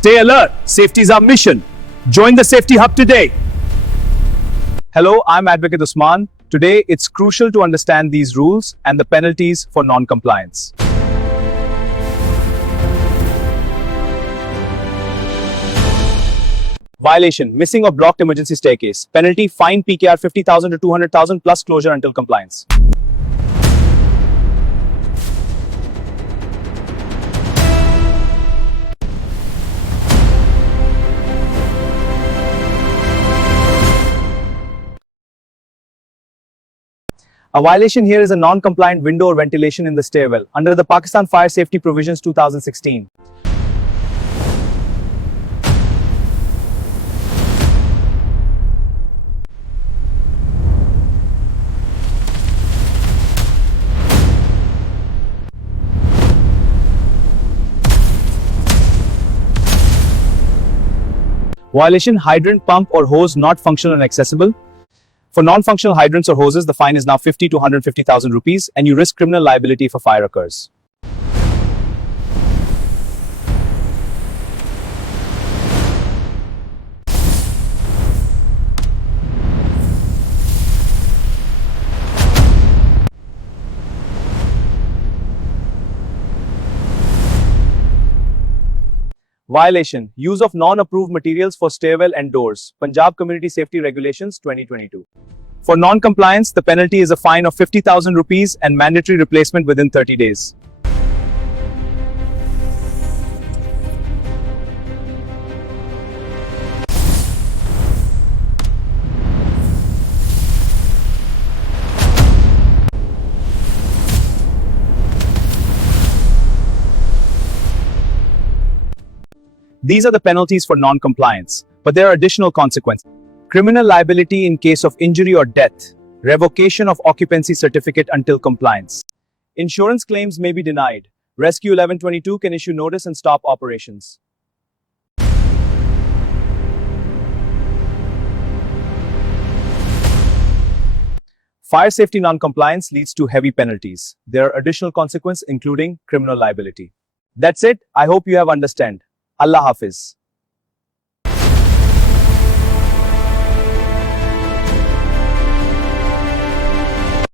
Stay alert. Safety is our mission. Join the Safety Hub today. Hello, I'm Advocate Usman. Today, it's crucial to understand these rules and the penalties for non-compliance. Violation: missing or blocked emergency staircase. Penalty: fine PKR 50,000 to 200,000 plus closure until compliance. A violation here is a non-compliant window or ventilation in the stairwell under the Pakistan Fire Safety Provisions 2016. Violation: hydrant, pump or hose not functional and accessible. For non-functional hydrants or hoses, the fine is now 50 to 150,000 rupees and you risk criminal liability if a fire occurs. Violation: use of non-approved materials for stairwell and doors. Punjab Community Safety Regulations 2022. For non-compliance, the penalty is a fine of 50,000 rupees and mandatory replacement within 30 days. These are the penalties for non-compliance, but there are additional consequences. Criminal liability in case of injury or death. Revocation of occupancy certificate until compliance. Insurance claims may be denied. Rescue 1122 can issue notice and stop operations. Fire safety non-compliance leads to heavy penalties. There are additional consequences including criminal liability. That's it. I hope you have understood. Allah Hafiz.